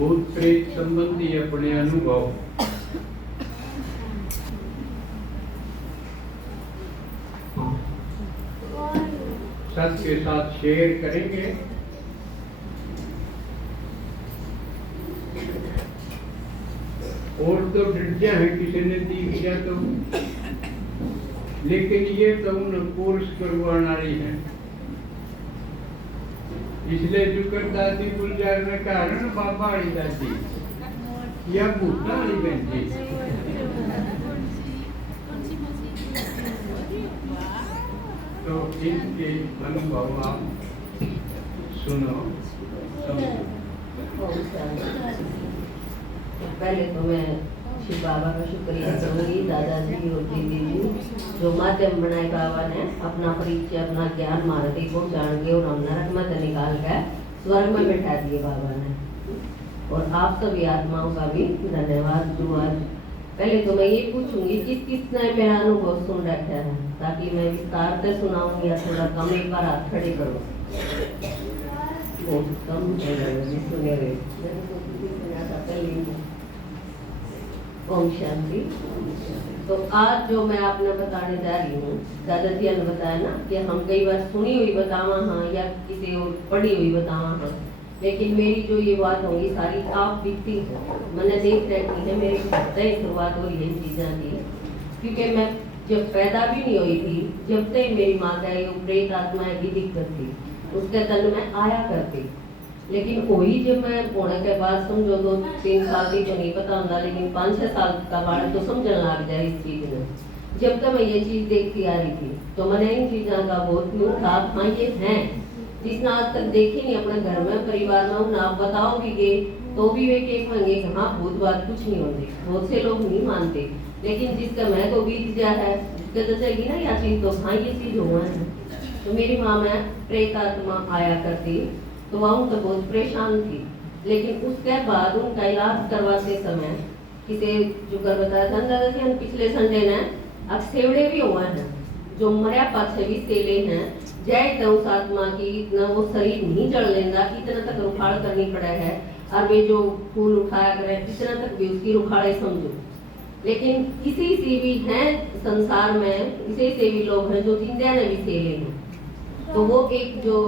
भूत प्रेत संबंधी अपने अनुभव सत के साथ शेयर करेंगे। और तो डरिया है किसी ने देख लिया तो, लेकिन ये तो उन कोर्स करवाना रही है। इसलिए जुकर दादी गुलजार ने कारण बाबा वाली दादी या भूता वाली बहन तो इनके अनुभव आप सुनो पहले तो मैं शिव बाबा का शुक्रिया करूंगी, दादाजी और दीदी जी जो माध्यम बनाए बाबा ने अपना परिचय अपना ज्ञान मारती को जान के और हम नरक में से निकाल कर स्वर्ग में बैठा दिए बाबा ने। और आप सभी आत्माओं का भी धन्यवाद। जो आज पहले तो मैं ये पूछूंगी किस किसने मेरा अनुभव सुन रखा है, ताकि मैं विस्तार से सुनाऊंगी या थोड़ा कम एक बार हाथ खड़े करो। बहुत कम सुने रहे। ओम शांति। तो आज जो मैं आपने बताने जा रही हूँ, दादाजी ने बताया ना कि हम कई बार सुनी हुई बतावा हाँ या किसी और पढ़ी हुई बतावा हाँ, लेकिन मेरी जो ये बात होगी सारी आप बीतती मैंने देख रखी है। मेरी घर से ही शुरुआत हो रही है इन चीज़ों की, क्योंकि मैं जब पैदा भी नहीं हुई थी जब से मेरी माँ का ये प्रेत आत्मा की दिक्कत थी, उसके तन में आया करती। लेकिन वही जब मैं होने के बाद समझो 2-3 साल की तो नहीं पता होता, लेकिन 5-6 साल का बालक तो समझने लग जाए इस चीज़ में। जब तक मैं ये चीज़ देखती आ रही थी तो मैंने इन चीज़ों का बहुत यूँ था हाँ ये हैं, जिसने आज तक देखी नहीं अपने घर में परिवार में उन्हें आप बताओ भी गए तो भी वे कहेंगे कि हाँ भूत बात कुछ नहीं होती। बहुत से लोग नहीं मानते, लेकिन जिसका मैं तो बीत गया है उसके तो चलेगी ना यह चीज़ तो हाँ ये चीज़ हुआ है। तो मेरी माँ में प्रेत आत्मा आया करती तो वह तो बहुत परेशान थी, लेकिन उसके बाद उनका इलाज करवाते समय किसी जो कर बताया था दादाजी हम पिछले संडे ने अब सेवड़े भी हुआ है जो मरिया पाछे भी सेले हैं जय तो उस आत्मा की इतना वो शरीर नहीं जड़ लेंदा इतना तक रुखाड़ करनी पड़ा है। और वे जो फूल उठाया करे इतना तक भी उसकी रुखाड़े समझो। लेकिन किसी से भी हैं संसार में किसी से भी लोग हैं जो जिंदा ने भी सेले हैं। तो वो एक जो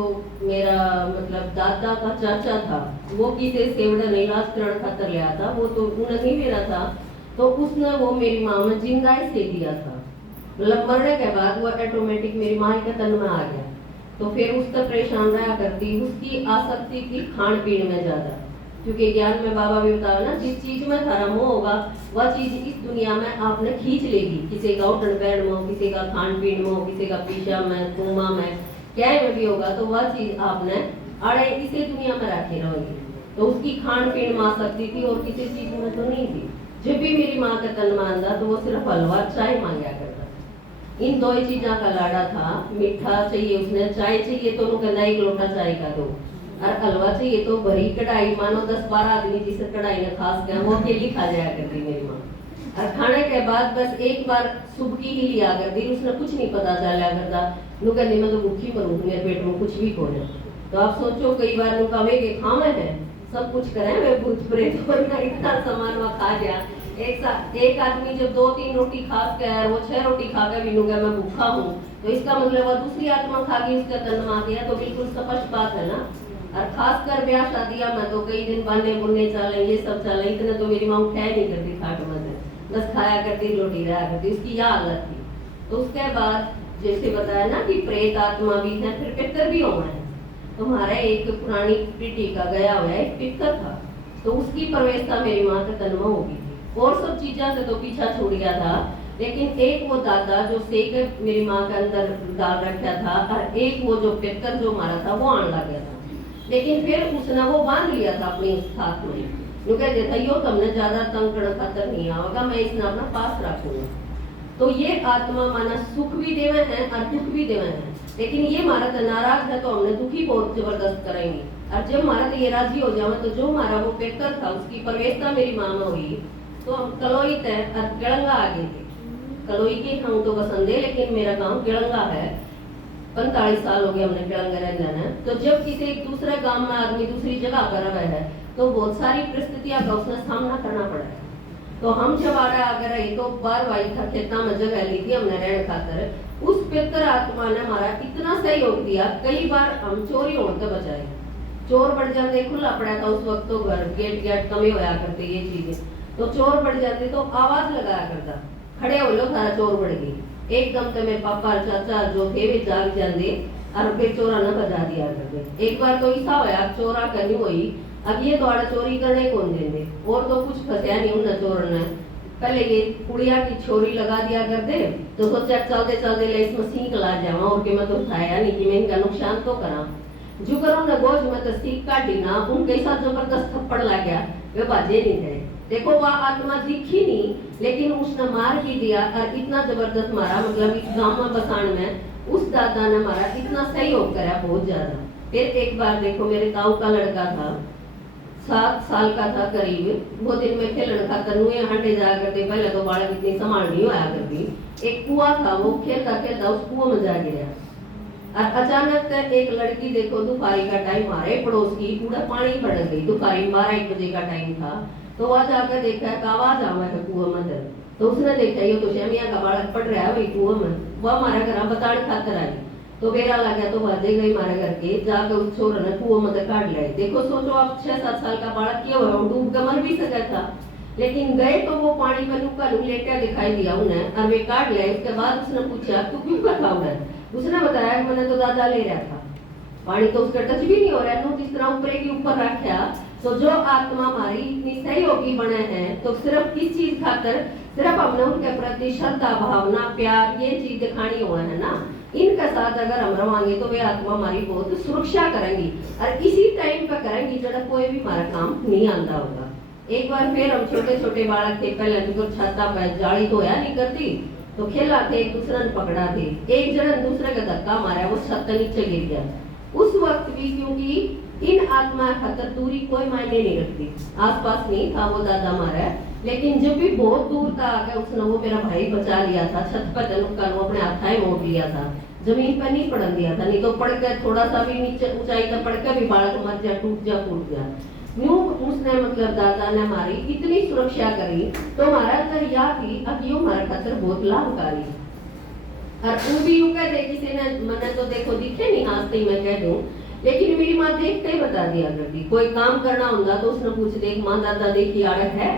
मेरा मतलब दादा का चाचा था वो किसी सेवड़ा ने इलाज करण खातर लिया था, वो तो नहीं मेरा था, तो उसने वो मेरी माँ में जिंदा ही से दिया था। मतलब मरने के बाद वो ऑटोमेटिक मेरी माँ के तन में आ गया। तो फिर उससे परेशान रहा करती, उसकी आसक्ति थी खान पीन में ज्यादा, क्योंकि ज्ञान में बाबा भी बताया ना जिस चीज में थारा मोह होगा वह चीज इस दुनिया में आपने खींच लेगी। किसी का उठन बैठ मोह, किसी का खान पीन मोह, किसी का पीछा में कुमा में क्या में भी होगा, तो वह चीज आपने अड़े इसे दुनिया में रखे रहोगी। तो उसकी खान पीन में आ सकती थी और किसी चीज में तो नहीं थी। जब भी मेरी माँ का तन मानता तो वो सिर्फ हलवा चाय मांगा करता। इन दो ही चीजों का लाड़ा था, मीठा चाहिए उसने, चाय चाहिए तो उन्होंने कहना 1 लोटा चाय का दो, और हलवा चाहिए तो भरी कढ़ाई मानो 10-12 आदमी जिसे कढ़ाई में खास गया वो अकेली खा जाया करती मेरी माँ। और खाने के बाद बस एक बार सुबह की ही लिया करती, उसने कुछ नहीं पता चला करता नु कहने मैं तो भूखी मरूं मेरे पेट में कुछ भी हो जाए। तो आप सोचो कई बार नु कहे के खावे है सब कुछ करें वे भूत प्रेत और ना इतना सामान वो खा गया। एक आदमी जब 2-3 रोटी खा कर वो 6 रोटी खा कर भी नु कहे मैं भूखा हूँ, तो इसका मतलब वो दूसरी आत्मा खा गई उसका तन में आ गया। तो बिल्कुल स्पष्ट बात है ना। और खासकर ब्याह शादियां में तो कई दिन बाने बुनने चले ये सब चले, इतने तो मेरी माँ उठाया नहीं करती खाट में से, बस खाया करती रोटी रहा करती, उसकी यह हालत थी। तो उसके बाद जैसे बताया ना कि प्रेत आत्मा भी है फिर पितर भी होना है। तो हमारा एक पुरानी पीढ़ी का गया हुआ एक पितर था, तो उसकी प्रवेशता मेरी माँ के तन में होगी थी और सब चीज़ों से तो पीछा छूट गया था। लेकिन एक वो दादा जो सेक मेरी माँ के अंदर डाल रखा था और एक वो जो पितर जो मारा था वो आने लग गया था। लेकिन फिर उसने वो बांध लिया था अपनी उस हाथ में, जो कहते था यो तुमने ज्यादा तंग कर खातर नहीं आओगा, मैं इसने अपना पास रखूंगा। तो ये आत्मा माना सुख भी देवे हैं और दुख भी देवे हैं, लेकिन ये हमारा तो नाराज है तो हमने दुखी बहुत जबरदस्त करेंगे। और जब हमारा तो ये राजी हो जाए तो जो हमारा वो पेकर था उसकी प्रवेशता मेरी माँ में हुई, तो हम कलोई तय और गिड़ंगा आ गए थे। कलोई के हम तो बसंदे लेकिन मेरा गाँव गिड़ंगा है। 45 साल हो गए हमने पलंग रहना है। तो जब किसी एक दूसरे गांव में आदमी दूसरी जगह कर रहा है तो बहुत सारी परिस्थितियां का उसने सामना करना पड़ा है। तो हम जब आगे रहे तो बार वाई था खेता में जगह ली थी हमने रहने खातर। उस पितर आत्मा ने हमारा इतना सहयोग दिया, कई बार हम चोरी होने से बचाए। चोर बढ़ जाते, खुला पड़ा था उस वक्त तो घर गेट कमी होया करते ये चीजें, तो चोर बढ़ जाते तो आवाज लगाया करता, खड़े हो लो सारा चोर बढ़ गई। एकदम से मेरे पापा चाचा जो थे वे जाग जाते और फिर चोरा न बजा दिया करते। एक बार तो ऐसा होया चोरा करनी हुई, अब ये द्वारा चोरी करने कौन देंगे, और तो कुछ फंसा नहीं उन चोर ने। पहले ये कुड़िया की छोरी लगा दिया करते, तो सोचा चलते चलते ले इसमें सीख ला जावा और के मैं तो उठाया नहीं कि मैं इनका नुकसान तो करा। जो करो न गोज में तो सीख काटी ना, उनके साथ जबरदस्त थप्पड़ लग गया, वे बाजे नहीं थे। देखो वह आत्मा दिखी नहीं लेकिन उसने मार भी दिया और इतना जबरदस्त मारा, मतलब इस गांव में बसाण में उस दादा ने मारा, इतना सहयोग करा बहुत ज्यादा। फिर एक बार देखो मेरे ताऊ का लड़का था, 7 साल का था करीब, वो दिन में खेलने खातर नुए हंडे जाया करते, पहले तो बालक इतनी संभाल नहीं होया करती। एक कुआं था, वो खेलता खेलता उस कुआं में जा गिरा और अचानक एक लड़की देखो दोपहरी का टाइम आ रहा पड़ोस की पूरा पानी भर गई, दोपहरी 12-1 बजे का टाइम था। तो वहां जाकर देखा है आवाज आवा है कुआं में, तो उसने देखा ये तो शमिया का बालक पड़ रहा है वही कुआं में। वह हमारे घर बताड़ खातर आई, तो बेरा लगा तो भाजे गई हमारे घर के, जाकर उस छोर ने कुआं में काट लिया। देखो सोचो आप 6-7 साल का बालक क्यों है, डूब कर मर भी सका था, लेकिन गए तो वो पानी में लुका लेटा दिखाई दिया उन्हें और वे काट लिया। उसके बाद उसने पूछा तू क्यों कर रहा है, उसने बताया कि मैंने तो दादा ले रहा था, पानी तो उसका टच भी नहीं हो रहा है, जिस तरह ऊपर के ऊपर रखा। तो जो आत्मा हमारी इतनी सहयोगी बने हैं तो सिर्फ किस चीज खातर, सिर्फ हमने उनके प्रति श्रद्धा भावना प्यार ये चीज दिखानी हुआ है ना, इनके साथ अगर हम रवांगे तो वे आत्मा हमारी बहुत सुरक्षा करेंगी और इसी टाइम पर करेंगी जब कोई भी हमारा काम नहीं आंदा होगा। एक बार फिर हम छोटे छोटे बालक थे, पहले तो छाता पर जाली तो होया नहीं करती, तो खेला थे, एक दूसरे ने पकड़ा थे, एक जन दूसरे का धक्का मारा, वो छत नीचे गिर गया। उस वक्त भी क्योंकि इन आत्मा खातर दूरी कोई मायने नहीं रखती, आसपास नहीं था वो दादा मारा, लेकिन जब भी बहुत दूर था आकर उसने वो मेरा भाई बचा लिया था, छत पर तनुका अपने हाथाएं मोड़ लिया था, जमीन पर नहीं पड़न दिया था, नहीं तो पड़ कर थोड़ा सा भी नीचे ऊंचाई तक पड़ कर भी बालक मर जा, टूट जा, फूट गया। यूं उसने मतलब दादा ने हमारी इतनी सुरक्षा करी, तो हमारा अंदर यह थी अब यूं हमारे खातर बहुत लाभकारी। और वो भी यूं कहते किसी ने मैंने तो देखो दिखे नहीं हंसते ही मैं कह दूं, लेकिन मेरी माँ देखते ही बता दिया करती, कोई काम करना होता तो उसने पूछ देख माँ दादा देखी आड़ है,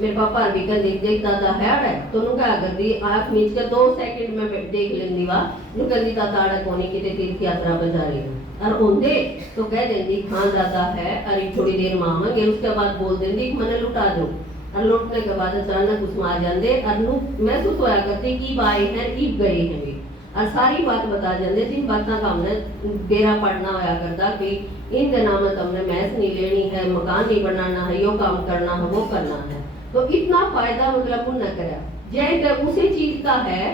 मेरे पापा भी कह देख दादा है आड़ है, तो नु क्या करती आंख मीच कर 2 सेकंड में देख लेंदी वा नु कहती दादा आड़ कोनी किते तीर्थ यात्रा पर जा रही है और ओंदे तो कह देंदी हाँ दादा है, अरे थोड़ी देर मां मंगे, उसके बाद बोल देंदी मैंने लुटा दो, और लौटने के बाद अचानक उसमें आ जाते और नु महसूस होया करती कि आए हैं ईब गए हैं वे, और सारी बात बता जाते जिन बातों का हमने डेरा पढ़ना होया करता कि इन दिनों में तुमने मैस नहीं लेनी है, मकान नहीं बनाना है, यो काम करना है, वो करना है, तो इतना फायदा मतलब न करा जय उसी चीज का है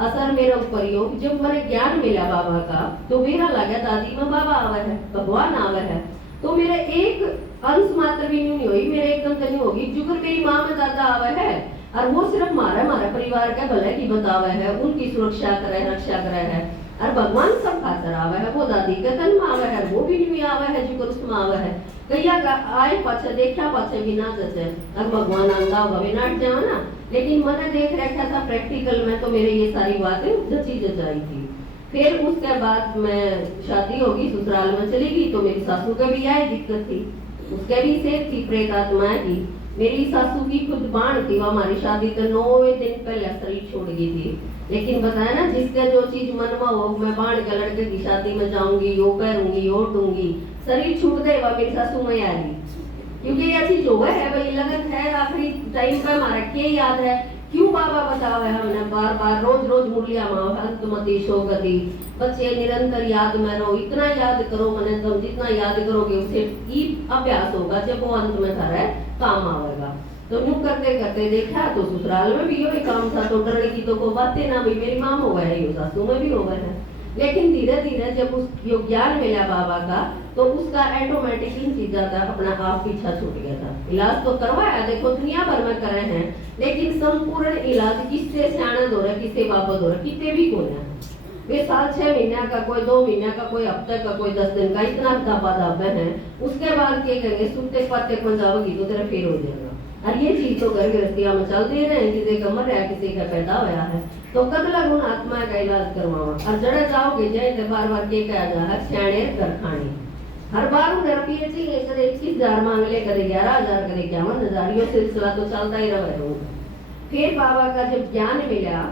असर मेरे ऊपर यो। जब मैंने ज्ञान मिला बाबा का तो मेरा लगा दादी में बाबा आवा है, भगवान आवा है, तो मेरे एक अंश मात्र भी नहीं हुई, मेरे एकदम से नहीं होगी जुगर मेरी माँ में दादा आवा है और वो सिर्फ हमारा परिवार का भले की बतावा है, उनकी सुरक्षा करे रक्षा करे है, और भगवान सब खातर आवा है, वो दादी के तन में आवा है, वो भी नहीं आवा है जुगर उसमें आवा है, कहिया का आए पाछे देखा पाछे भी ना जचे, अब भगवान आंदा होगा भी नाट जाओ ना, लेकिन मैंने देख रखा था प्रैक्टिकल में तो मेरे ये सारी बातें जची जचाई थी। फिर उसके बाद मैं शादी होगी ससुराल में चली गई, तो मेरी सासू का भी यही दिक्कत थी, उसके भी सेहत थी प्रेत आत्मा की। मेरी सासू की खुद बाण थी, वो हमारी शादी तो 9वें दिन पहले शरीर छोड़ गई थी, लेकिन बताया ना जिसका जो चीज मन में हो, मैं बाण के लड़के की शादी में जाऊंगी, यो करूंगी, यो दूंगी, शरीर छूट गए वह मेरी सासू में आ गई, क्योंकि ये चीज हो है भाई लगन है आखिरी टाइम पे हमारा क्या याद है, क्यों बाबा बतावा है हमने बार बार रोज रोज मुरलिया माँ अंतमति शोगति, बच्चे निरंतर याद में रहो, इतना याद करो मैंने तुम जितना याद करोगे उसे अभ्यास होगा, जब वो अंत में था काम आएगा। तो यूं करते करते देखा तो ससुराल में भी यही काम था, तो डरने की तो कोई बातें ना भी, मेरी माँ हो गए है, सासू में भी हो गए है, लेकिन धीरे धीरे जब उस ज्ञान मिला बाबा का तो उसका ऑटोमेटिक इन चीजा का अपना आप पीछा छूट गया था। इलाज तो करवाया देखो दुनिया भर में करे हैं, लेकिन संपूर्ण इलाज किससे सियाणा हो रहा, किससे बाबा हो रहा, कितने भी कौन है, वे साल 6 महीने का, कोई 2 महीने का, कोई हफ्ते का, कोई 10 दिन का, इतना दबा है। उसके बाद क्या कहेंगे, सुनते पाते पंजाबी तो तेरा फिर हो जाएगा। और ये चीज तो घर गृहस्थिया में चल दे रहे हैं, किसी का मर रहा, किसी का पैदा होया है, तो कद लगुन आत्मा का इलाज करवावा। और जड़े जाओगे जय बार बार के कहा जा है सियाणे घर खाने, हर बार उन्हें रुपये चाहिए, कदे 21,000 मांग ले, कदे 11,000, कदे 51,000, ये सिलसिला तो चलता ही रहा। फिर बाबा का जब ज्ञान मिला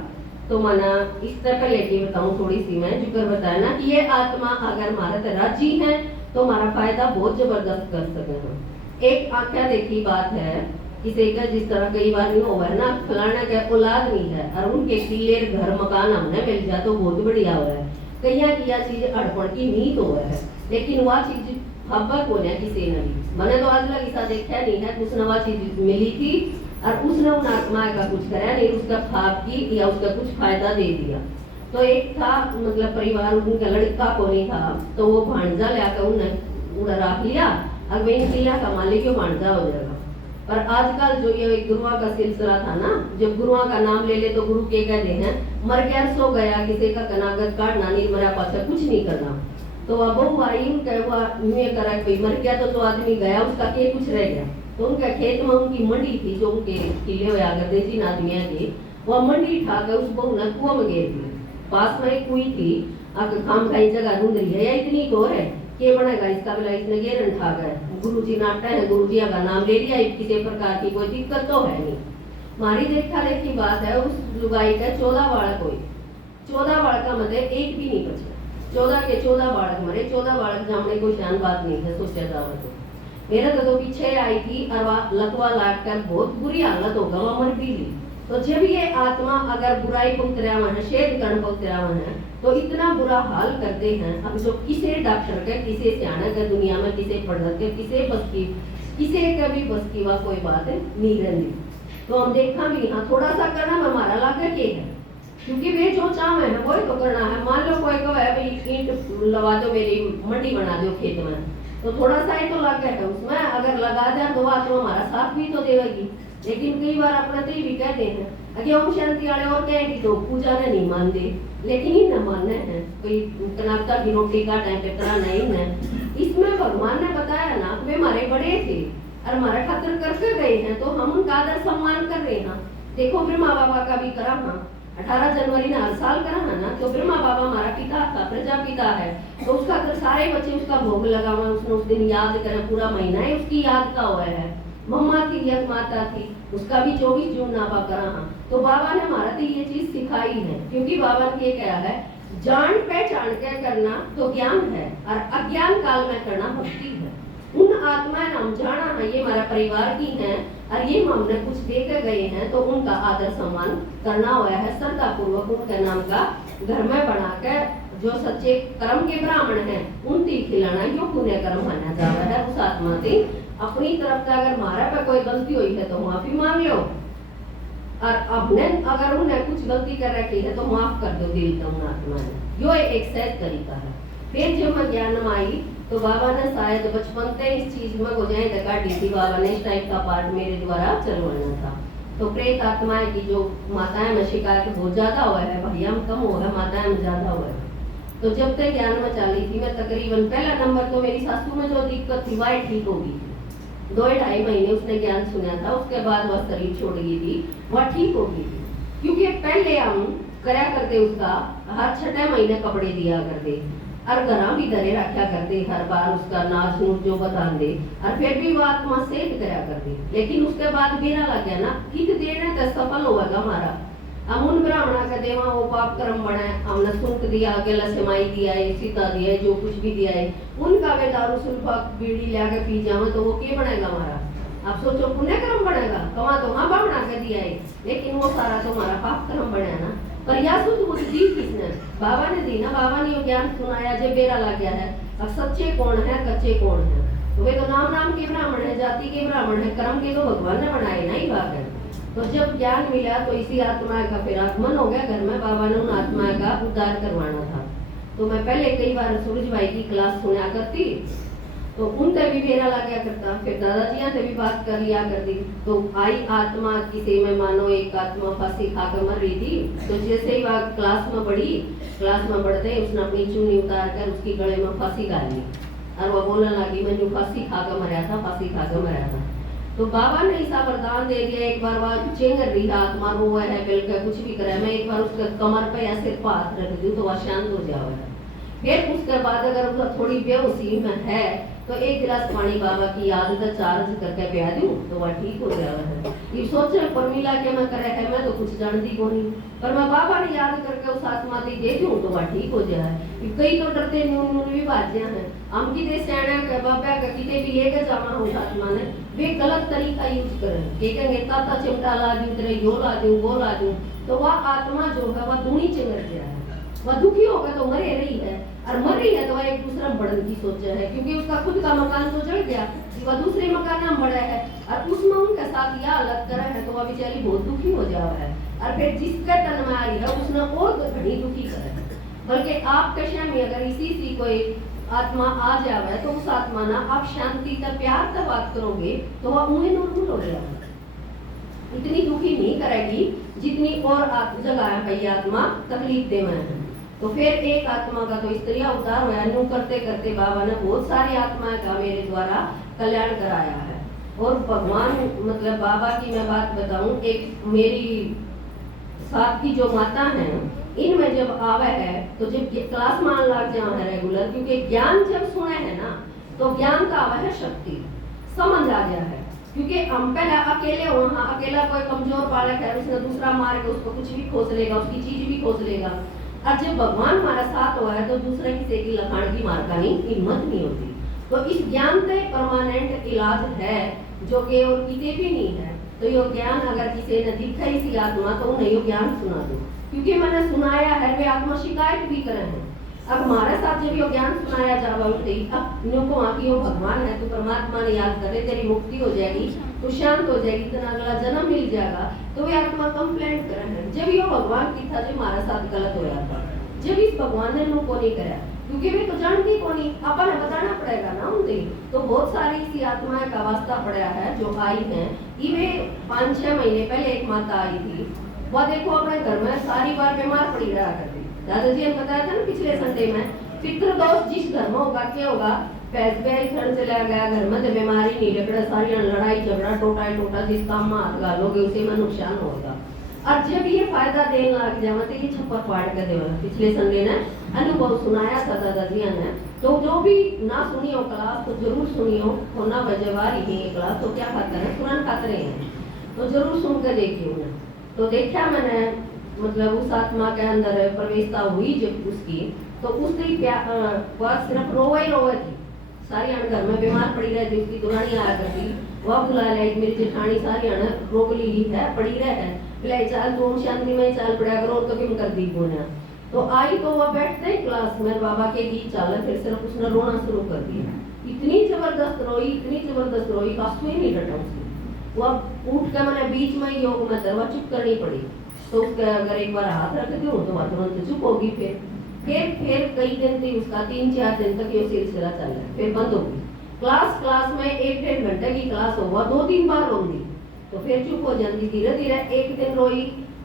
तो माना इससे पहले की बताऊं थोड़ी सी मैं जिक्र बताया ना कि ये आत्मा अगर हमारे राजी है तो हमारा फायदा बहुत जबरदस्त कर सके हम। एक आंखें देखी बात है, किसी का जिस तरह कई बार नहीं हुआ है ना, फलाना का औलाद नहीं है और उनके क्लियर घर मकान हमने मिल जाए तो बहुत बढ़िया हुआ है। कई की यह चीज अड़पड़ की नीत हो है, लेकिन वह चीज हब्बक हो जाए किसी ने भी, मैंने तो आज लग ऐसा देखा नहीं है, कुछ नवा चीज मिली थी और उसने उन आत्मा का कुछ करा नहीं, उसका खाप की या उसका कुछ फायदा दे दिया। तो एक था मतलब परिवार, उनका लड़का को नहीं था, तो वो भांजा लाकर उन्हें रख लिया, अब वही किला का मालिक वो भांजा हो जाएगा। पर आजकल जो ये गुरुआ का सिलसिला था ना, जब गुरुआ का नाम ले ले तो गुरु के कहते हैं मर गया सो गया, किसी का कनागत काटना नहीं, मरा पासा कुछ नहीं करना। तो अब वो आई करा कोई मर गया तो आदमी गया, उसका के कुछ रह गया। तो उनका खेत में उनकी मंडी थी, जो उनके किले हुआ करते थी आदमियों की, वह मंडी उठाकर उस बहू ने कुआं में गिर दी। पास में एक कुई थी, अगर काम का जगह ढूंढ रही है या इतनी को है के बनेगा इसका बेला, इसने गेरन ठा गए, गुरु जी नाटा है, गुरु जी का नाम ले लिया, किसी प्रकार की कोई दिक्कत तो है नहीं। हमारी देखा देखी बात है, उस लुगाई का 14 बालक हुए, 14 बालका मतलब एक भी नहीं बचा, 14 के 14 बालक मरे, 14 बालक जामने कोई शान बात नहीं है सोचा जावा तो। मेरा तो पीछे आई थी और लकवा लाट कर बहुत बुरी हालत होगा, वह मर भी ली। तो जब ये आत्मा अगर बुराई पुतरा है, शेर कर्ण पुतरा है, तो इतना बुरा हाल करते हैं। अब जो किसे डॉक्टर के, किसे सियाना के दुनिया में, किसे पढ़ के, किसे बस की, किसे कभी बस की वह कोई बात है नहीं रहती। तो हम देखा भी हाँ थोड़ा सा करना हमारा लागे के है, क्योंकि वे जो चाहे है वही तो करना है। मान लो कोई कहे भाई ईंट लगा दो, मेरी मंडी बना दो खेत में, तो थोड़ा सा ही तो लग है उसमें, अगर लगा जाए तो बात तो हमारा साथ भी तो देगी। लेकिन कई बार अपना तो भी कहते हैं अगे ओम शांति वाले और कहेंगे तो पूजा ने नहीं मानते, लेकिन ही न मानने हैं कोई कनाकता की रोटी का टाइम पेपरा नहीं है। इसमें भगवान ने बताया ना वे हमारे बड़े थे और हमारा खातिर करके गए हैं, तो हम उनका आदर सम्मान कर रहे हैं। देखो ब्रह्मा बाबा का भी करा हाँ, 18 जनवरी ने हर साल करा है ना, तो ब्रह्मा बाबा हमारा पिता था, प्रजापिता है, तो उसका तो सारे बच्चे उसका भोग लगा हुआ, उसने उस दिन याद करें, पूरा महीना ही उसकी याद का हुआ है। मम्मा की यज्ञ माता थी, उसका भी 24 जून नापा करा हाँ। तो बाबा ने हमारा तो ये चीज सिखाई है, क्योंकि बाबा ने ये कहा है जान पहचान के करना तो ज्ञान है और अज्ञान काल में करना भक्ति है। उन आत्मा नाम जाना है, ये हमारा परिवार की है और ये हमने कुछ दे के गए हैं, तो उनका आदर सम्मान करना हुआ है श्रद्धा पूर्वक, उनके नाम का घर में बना के जो सच्चे कर्म के ब्राह्मण हैं उनकी खिलाना, जो पुण्य कर्म माना जा रहा है। उस आत्मा से अपनी तरफ से अगर हमारा पे कोई गलती हुई है तो माफी मांग लो, और अपने अगर उन्हें कुछ गलती कर रखी है तो माफ कर दो दिल से उन आत्मा ने। यो एक सहज तरीका है। फिर जब मैं ज्ञान में आई तो बाबा ने शायद बचपन से इस चीज में गुजाई काटी थी, बाबा ने इस टाइप का पाठ मेरे द्वारा चलवाना था। तो प्रेत आत्माएं की जो माताएं में शिकायत बहुत ज्यादा हुआ है, भैया में कम हुआ है, माताएं में ज्यादा हुआ है। तो जब तक ज्ञान में चली थी मैं तकरीबन पहला नंबर तो मेरी सासू में जो दिक्कत थी वह ठीक हो गई थी, 2-2.5 महीने उसने ज्ञान सुना था, उसके बाद वह शरीर छोड़ गई थी, वह ठीक हो गई थी। क्योंकि पहले हम करा करते उसका हर 6 महीने कपड़े दिया करते और घरा भी दरे रखा करते, हर बार उसका नाच नूच जो बता दे, और फिर भी वो आत्मा सेठ करा करते। लेकिन उसके बाद मेरा लग गया ना हित देने का सफल होगा हमारा। हम उन ब्राह्मणा का देवा वो पाप कर्म बना है, हमने सुनक दिया, गला सेमाई दिया है, सीता दिया है, जो कुछ भी दिया है, उनका वे दारू सुल्फा बीड़ी लाके पी जावे तो वो क्या बनेगा हमारा? आप सोचो पुण्य कर्म बनेगा, कमा तो हाँ बना के दिया है, लेकिन वो सारा तो हमारा पाप कर्म बना ना। पर यह शुद्ध बुद्धि दी किसने? बाबा ने दी ना। बाबा ने ज्ञान सुनाया जब बेरा लग गया है, अब सच्चे कौन है कच्चे कौन है, तो वे तो नाम के ब्राह्मण है, जाति के ब्राह्मण है, कर्म के तो भगवान ने बनाए ना ही बात है। तो जब ज्ञान मिला तो इसी आत्मा का फिर आगमन हो गया घर में। बाबा ने उन आत्मा का उद्धार करवाना था। तो मैं पहले कई बार सूरज भाई की क्लास सुना करती, तो उनसे भी फेरा ला गया करता, फिर दादाजी से भी बात कर लिया करती। तो आई आत्मा किसी में मानो एक आत्मा फांसी खाकर मर रही थी, तो जैसे ही वह क्लास में बढ़ी, क्लास में बढ़ते ही उसने अपनी चुन्नी उतार कर उसकी गले में फांसी डाल ली और वह बोलने लगी मैं फांसी खाकर मरा था, फांसी खाकर मरा था। तो बाबा ने ऐसा वरदान दे दिया, एक बार वह चेंग रही आत्मा रोए है बिल्कुल कुछ भी करे, मैं एक बार उसके कमर पे या सिर पर हाथ रख दूं तो वह शांत हो जाए। फिर उसके बाद अगर उसका थोड़ी बेहोशी में है तो एक गिलास पानी बाबा की याद से चार्ज करके पिया दूं तो वह ठीक हो जावा है। ये सोचे परमिला के मैं करे है, मैं तो कुछ जानती को नहीं, पर मैं बाबा ने याद करके उस आत्मा दी दे दूं तो वह ठीक हो जाए। कई तो डरते न्यून भी बाजियां हैं, हम की दे सैना के बाबा का किते भी लेके जाना हो आत्मा ने वे गलत तरीका यूज करें, कहेंगे ताता चिमटा ला दूं तेरे यो ला दूं वो ला दूं, तो वह आत्मा जो है वह दूनी चिमट गया है। वह दुखी होकर तो मरे रही है और मर रही है तो वह एक दूसरा बढ़न की सोच है, क्योंकि उसका खुद का मकान तो जल गया, वह दूसरे मकान में बढ़ा है और उसमें उनके साथ यह हालत करे है तो वह बेचारी बहुत दुखी हो जावा है। और फिर जिसके तन में आ रही है उसने और घनी दुखी करे है। बल्कि आपके में अगर इसी कोई आत्मा आ जावे तो उस आत्मा ना आप शांति का प्यार से बात करोगे तो वह उन्हें नॉर्मल हो जाएगा, इतनी दुखी नहीं करेगी जितनी और जगह है आत्मा तकलीफ दे में है। तो फिर एक आत्मा का तो इस तरह उद्धार हुआ, यूं करते करते बाबा ने बहुत सारी आत्माएं का मेरे द्वारा कल्याण कराया है। और भगवान मतलब बाबा की मैं बात बताऊं, एक मेरी साथ की जो माता है इनमें जब आवे है तो जब क्लास मान लग जाओ है रेगुलर, क्योंकि ज्ञान जब सुने है ना तो ज्ञान का आवे है शक्ति, समझ आ गया है। क्योंकि हम पहले अकेले हो, हाँ अकेला कोई कमजोर बालक है उसने दूसरा मार के उसको कुछ भी खोज लेगा, उसकी चीज भी खोज लेगा। और जब भगवान हमारा साथ हुआ है तो दूसरे किसी की लखान की मार का नहीं हिम्मत नहीं होती। तो इस ज्ञान से परमानेंट इलाज है जो कि और किसी भी नहीं है। तो ये ज्ञान अगर किसी ने दिखा इसी आत्मा तो उन्हें ये ज्ञान सुना दो, क्योंकि मैंने सुनाया है वे आत्मा शिकायत भी करे हैं। अब हमारे साथ जब ये ज्ञान सुनाया जावा उठे अब न्यू को आकी भगवान है तो परमात्मा ने याद करे तेरी मुक्ति हो जाएगी, तो शांत हो जाएगी, तेरा अगला जन्म मिल जाएगा। तो वे आत्मा कंप्लेंट करे हैं जब ये भगवान की था जो हमारे साथ गलत होया था, जब इस भगवान ने नु को नहीं करा, क्योंकि वे तो जानती को नहीं, अपन बताना पड़ेगा ना उन्हें। तो बहुत सारी ऐसी आत्माएं का वास्ता पड़ा है जो आई है। ये 5-6 महीने पहले एक माता आई थी, वह देखो अपने घर में सारी बार बीमार पड़ी रहा करती। दादाजी ने बताया था ना पिछले संडे में, पितृदोष जिस घर में होगा क्या होगा, पैसे खर्च चला गया घर में तो बीमारी नहीं लकड़ा सारी लड़ाई झगड़ा टोटा जिस काम में हाथ डालोगे उसी में नुकसान होगा। और जब ये फायदा देने लग जाए तो ये छप्पर फाड़ कर देगा। पिछले संडे ने अनुभव सुनाया था दादाजी ने, तो जो भी ना सुनी हो क्लास तो जरूर सुनी हो, होना बजवार ही है क्लास तो क्या खाते हैं तुरंत खाते हैं, तो जरूर सुन कर देखिए उन्हें। तो देखा मैंने मतलब उस आत्मा के अंदर प्रवेशता हुई जब उसकी, तो उसकी वह सिर्फ रोए थी, सारी घर में बीमार पड़ी रहती, उसकी दुरानी आया करती, वह बुला लाई मेरी जेठानी सारी रोग ली है पड़ी रहे है चाल तुम शांति में चाल पड़ा करो तो क्यों कर दी बोना। तो आई तो वह बैठते क्लास में बाबा के गीत चाल फिर सिर्फ उसने रोना शुरू कर दिया, इतनी जबरदस्त रोई आंसू ही नहीं हटा उसकी। वह उठ के मैंने बीच में योग में वह चुप करनी पड़ी, तो उसके अगर एक बार हाथ रख दूं तो वह तुरंत चुप होगी। फिर कई दिन थी उसका 3-4 दिन तक ये सिलसिला चल रहा, फिर बंद हो गई क्लास में 1-1.5 घंटे की क्लास हुआ 2-3 बार रोंदी तो फिर चुप हो जाती। धीरे धीरे एक दिन रोई,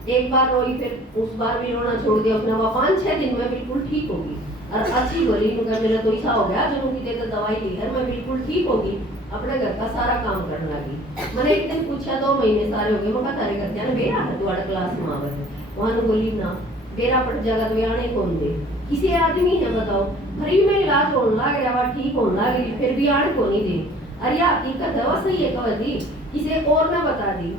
एक बार रोई, फिर उस बार भी रोना छोड़ दिया उसने। वह 5-6 दिन में बिल्कुल ठीक होगी और अच्छी बोली उनका मेरा तो ऐसा हो गया जो उनकी देर दवाई ली है मैं बिल्कुल ठीक होगी, अपने घर का सारा काम करने लगी। मैंने एक दिन पूछा 2 महीने सारे हो गए, मैं तारे करते हैं बेरा है तुम्हारा क्लास में आवे, वहां बोली ना बेरा पट जाएगा तो आने कौन दे, किसी आदमी है बताओ फ्री में इलाज होने लग रहा ठीक होने लग रही फिर भी आने को नहीं दे। अरे हकीकत है वह सही है कवती किसी और ना बता दी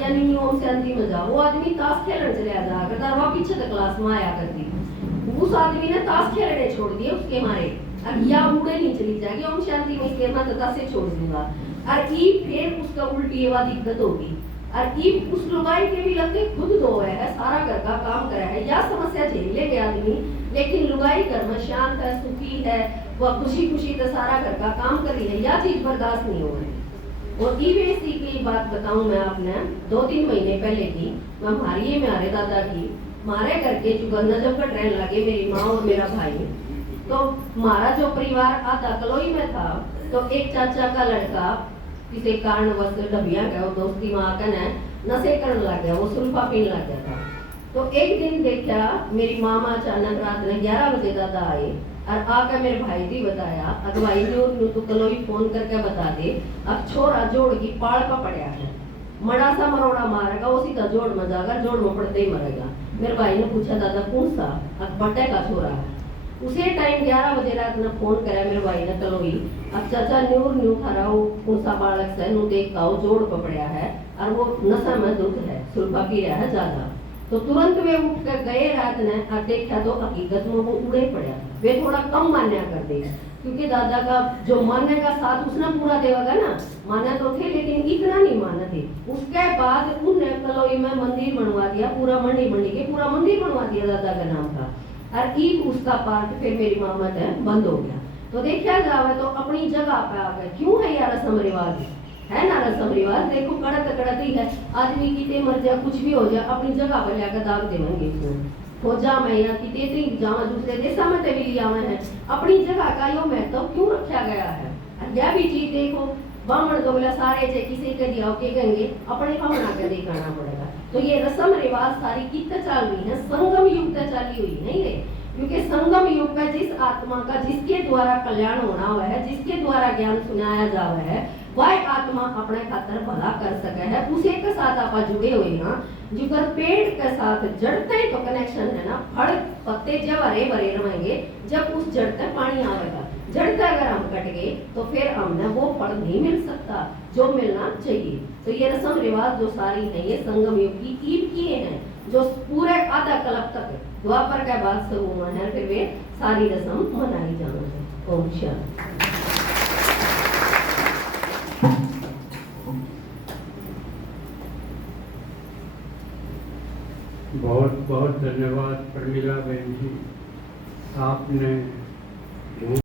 यानी ओम शांति में जाओ, वो आदमी ताश खेलने चले जा करता, वह पीछे तक क्लास में आया करती, उस आदमी ने ताश खेलने छोड़ दिए उसके मारे, अब या उड़े नहीं चली जाएगी ओम शांति में इसलिए मैं तथा से छोड़ दूंगा। और ई फिर उसका उल्टी वाली दिक्कत होगी और ई उस लुगाई के भी लगते खुद दो है सारा घर का काम करा है, या समस्या झेल लेंगे आदमी, लेकिन लुगाई घर में शांत है सुखी है, वह खुशी तो सारा घर का काम कर रही है, या चीज बर्दाश्त नहीं हो रही। और ईवीएससी की बात बताऊं मैं आपने 2-3 महीने पहले की, मैं हमारी मेरे दादा की मारे करके चुगंदा जब कट रहने लगे मेरी माँ और मेरा भाई, तो हमारा जो परिवार आधा कलोई में था तो एक चाचा का लड़का किसी कारणवश डबिया गया, वो दोस्ती में आकर नशे करने लग गया, वो सुल्फा पीने लग गया था। तो एक दिन देखा मेरी मामा अचानक रात में 11 बजे दादा आए और आकर मेरे भाई जी बताया, अगवाई ने तो कलो ही फोन करके बता दे, अब छोरा जोड़ की पाड़ का पड़ा है, मड़ा सा मरोड़ा मारेगा, वो सीधा जोड़ में जाएगा, जोड़ में पड़ते ही मरेगा। मेरे भाई ने पूछा दादा कौन सा? अब बटे का छोरा है। उसी टाइम 11 बजे रात ने फोन कराया मेरे भाई ने कलो ही, अब चाचा न्यू खरा वो कौन सा बालक से नु देख का जोड़ पकड़या है और वो नशा में दुख है, सुल्फा पी रहा है ज्यादा। तो तुरंत वे उठ कर गए रात ने और देखा तो हकीकत में वो उड़े पड़ा। वे थोड़ा कम मान्या कर दे, क्योंकि दादा का जो मानने का साथ उसने पूरा देगा ना, माना तो थे लेकिन इतना नहीं माना थे। उसके बाद उनने कलोई में मंदिर बनवा दिया, पूरा मंडी के पूरा मंदिर बनवा दिया दादा का नाम था। और ईद उसका पाठ फिर मेरी मामा ने बंद हो गया। तो देखा जावे तो अपनी जगह पे आ गए। क्यों है यार रस्म रिवाज है ना, रस्म रिवाज देखो कड़त ही है, आदमी की मर जाए कुछ भी हो जाए अपनी जगह पर जाकर दाग देंगे खोजा मैं या कि जावा दूसरे देशा में भी लिया है, अपनी जगह का यो महत्व क्यों रखा गया है। यह भी चीज देखो बामण तो बोला सारे जे किसी के दिया के कहेंगे अपने का बना कर दिखाना पड़ेगा। तो ये रस्म रिवाज सारी कितना चल रही है, संगम युग तक चली हुई नहीं है, क्योंकि संगम युग में जिस आत्मा का जिसके द्वारा कल्याण होना हुआ है, जिसके द्वारा ज्ञान सुनाया जा रहा है, वह आत्मा अपने खातर भला कर सके है, उसे के साथ आप जुड़े हुए हैं। जिकर पेड़ के साथ जड़ते तो कनेक्शन है ना, फल पत्ते जब हरे भरे रहेंगे, जब उस जड़ तक पानी आएगा, जड़ तक अगर हम कट गए तो फिर हमने वो फल नहीं मिल सकता जो मिलना चाहिए। तो ये रस्म रिवाज जो सारी है ये संगम युग की ईद किए हैं, जो पूरे आधा कल्प तक द्वापर के बाद शुरू हुआ है, फिर वे सारी रस्म मनाई जाना है। ओम शांति। बहुत बहुत धन्यवाद प्रमिला बहन जी, आपने